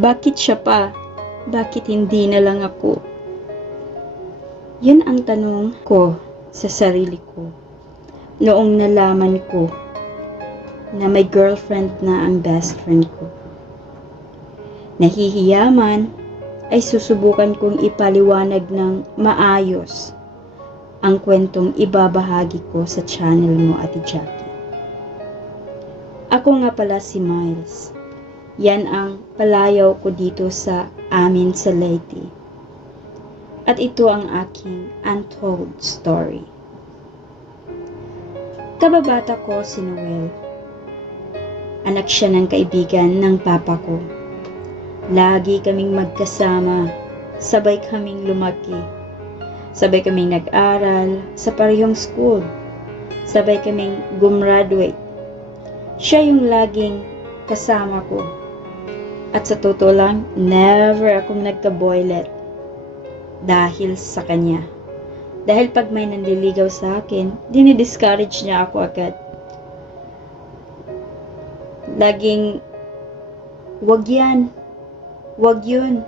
Bakit siya pa? Bakit hindi na lang ako? Yun ang tanong ko sa sarili ko. Noong nalaman ko na may girlfriend na ang best friend ko. Nahihiyaman ay susubukan kong ipaliwanag ng maayos ang kwentong ibabahagi ko sa channel mo, Ate Jackie. Ako nga pala si Miles. Yan ang palayaw ko dito sa amin sa Leyte. At ito ang aking untold story. Kababata ko si Noel. Anak siya ng kaibigan ng papa ko. Lagi kaming magkasama, sabay kaming lumaki. Sabay kaming nag-aral sa parehong school. Sabay kaming gumraduate. Siya yung laging kasama ko. At sa totoo lang, never akong nagka-boylet. Dahil sa kanya. Dahil pag may nanliligaw sa akin, dinidiscourage niya ako agad. Laging, wag yan. Wag yun.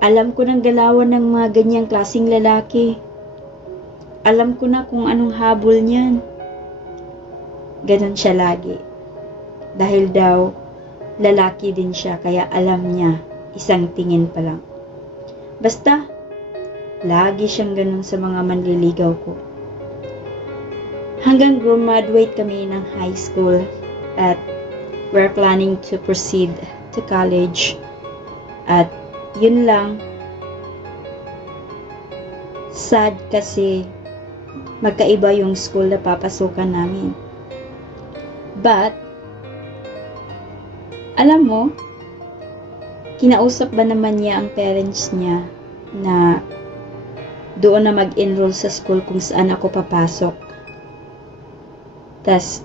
Alam ko ng galawan ng mga ganyang klasing lalaki. Alam ko na kung anong habol niyan. Ganon siya lagi. Dahil daw, lalaki din siya kaya alam niya isang tingin pa lang. Basta, lagi siyang ganun sa mga manliligaw ko. Hanggang graduate kami ng high school at we're planning to proceed to college at yun lang sad kasi magkaiba yung school na papasukan namin but alam mo kinausap ba naman niya ang parents niya na doon na mag-enroll sa school kung saan ako papasok tas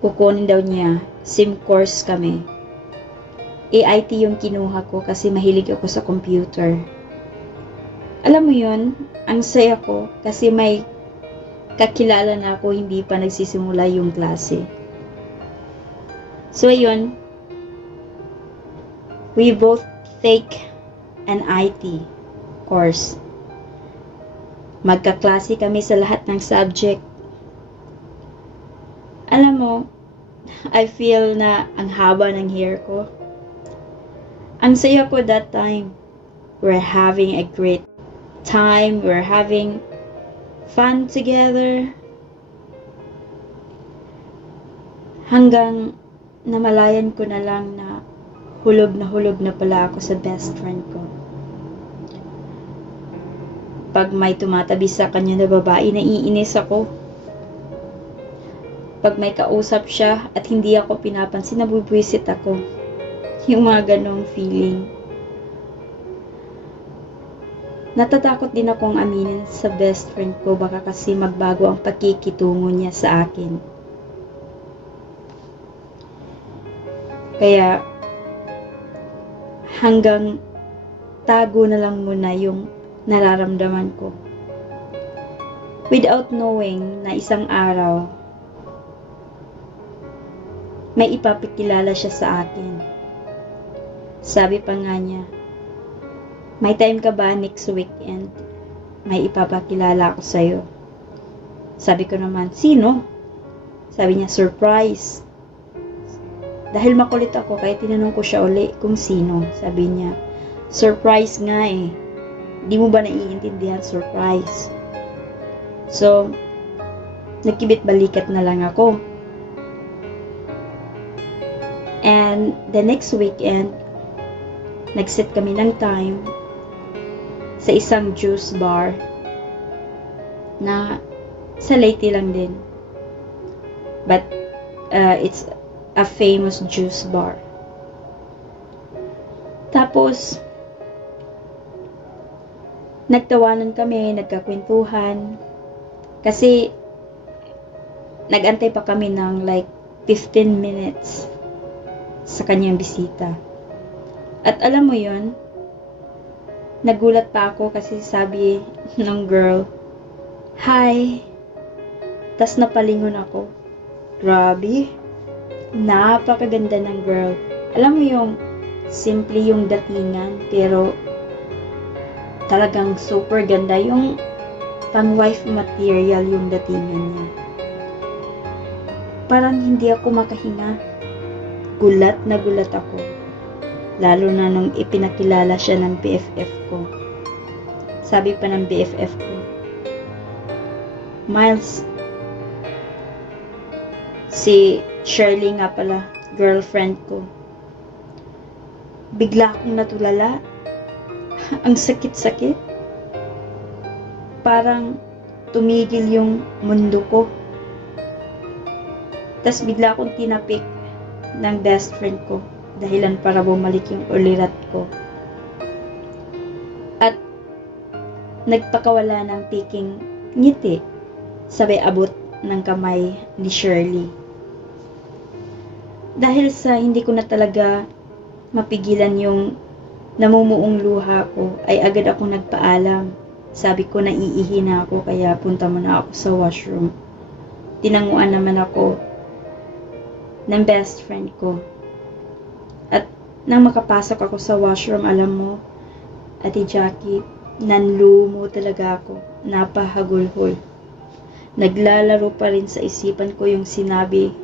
kukunin daw niya sim course kami AIT yung kinuha ko kasi mahilig ako sa computer. Alam mo yun, ang saya ko kasi may kakilala na ako hindi pa nagsisimula yung klase. So ayun, we both take an IT course. Magkaklase kami sa lahat ng subject. Alam mo, I feel na ang haba ng hair ko. Ang saya ko that time. We're having a great time. We're having fun together. Hanggang namalayan ko na lang na hulog na hulog na pala ako sa best friend ko. Pag may tumatabi sa kanya na babae, naiinis ako. Pag may kausap siya at hindi ako pinapansin, nabubwisit ako. Yung mga ganong feeling. Natatakot din akong aminin sa best friend ko baka kasi magbago ang pakikitungo niya sa akin. Kaya hanggang tago na lang muna yung nararamdaman ko. Without knowing na isang araw may ipapikilala siya sa akin. Sabi pa nga niya, may time ka ba next weekend? May ipapakilala ako sa'yo. Sabi ko naman, sino? Sabi niya, surprise. Dahil makulit ako, kaya tinanong ko siya uli kung sino. Sabi niya, surprise nga eh. Di mo ba naiintindihan surprise? So, nagkibit balikat na lang ako. And the next weekend, nag-set kami ng time sa isang juice bar na sa Leyte lang din. But uh, it's a famous juice bar. Tapos, nagtawanan kami, nagkakwentuhan. Kasi, nagantay pa kami ng like 15 minutes sa kanyang bisita. At alam mo yon nagulat pa ako kasi sabi ng girl, Hi! Tas napalingon ako. Grabe! Napakaganda ng girl. Alam mo yung simple yung datingan, pero talagang super ganda yung pang wife material yung datingan niya. Parang hindi ako makahinga. Gulat na gulat ako. Lalo na nung ipinakilala siya ng BFF ko. Sabi pa ng BFF ko, Miles, si Shirley nga pala, girlfriend ko. Bigla akong natulala. Ang sakit-sakit. Parang tumigil yung mundo ko. Tapos bigla akong tinapik ng best friend ko dahilan para bumalik yung ulirat ko. At nagpakawala ng piking ngiti sabay abot ng kamay ni Shirley. Dahil sa hindi ko na talaga mapigilan yung namumuong luha ko, ay agad ako nagpaalam. Sabi ko naiihi na ako kaya punta muna ako sa washroom. Tinanguan naman ako ng best friend ko. At nang makapasok ako sa washroom, alam mo, Ate Jackie, nanlumo talaga ako. Napahagulhol. Naglalaro pa rin sa isipan ko yung sinabi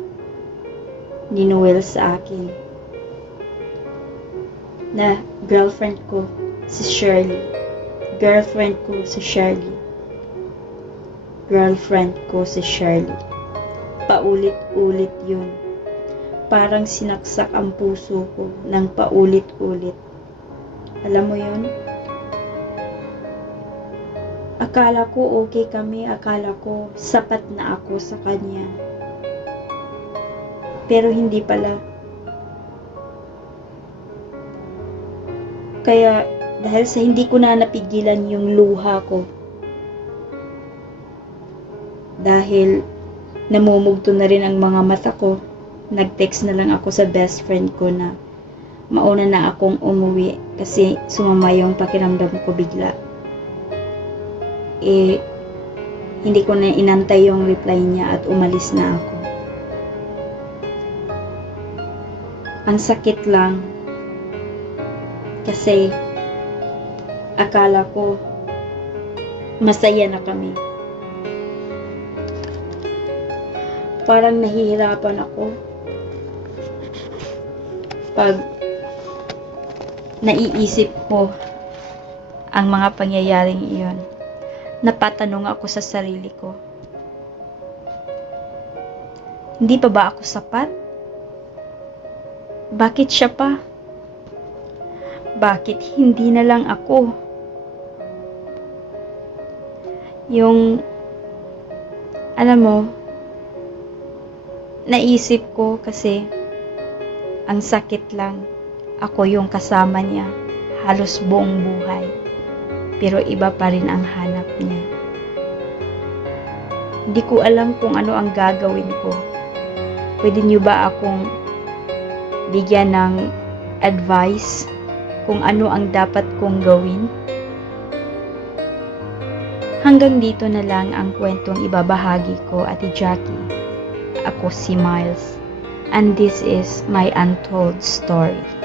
ni Noel sa akin na girlfriend ko si Shirley. Girlfriend ko si Shirley. Girlfriend ko si Shirley. Paulit-ulit yun. Parang sinaksak ang puso ko ng paulit-ulit. Alam mo yun? Akala ko okay kami, akala ko sapat na ako sa kanya. Pero hindi pala. Kaya dahil sa hindi ko na napigilan yung luha ko. Dahil namumugto na rin ang mga mata ko, nag-text na lang ako sa best friend ko na mauna na akong umuwi kasi sumama yung pakiramdam ko bigla. Eh, hindi ko na inantay yung reply niya at umalis na ako. Ang sakit lang kasi akala ko masaya na kami. Parang nahihirapan ako pag naiisip ko ang mga pangyayaring iyon. Napatanong ako sa sarili ko. Hindi pa ba ako sapat? Bakit siya pa? Bakit hindi na lang ako? Yung, alam mo, naisip ko kasi ang sakit lang. Ako yung kasama niya halos buong buhay. Pero iba pa rin ang hanap niya. Hindi ko alam kung ano ang gagawin ko. Pwede niyo ba akong bigyan ng advice kung ano ang dapat kong gawin? Hanggang dito na lang ang kwentong ibabahagi ko, Ate Jackie. Ako si Miles, and this is my untold story.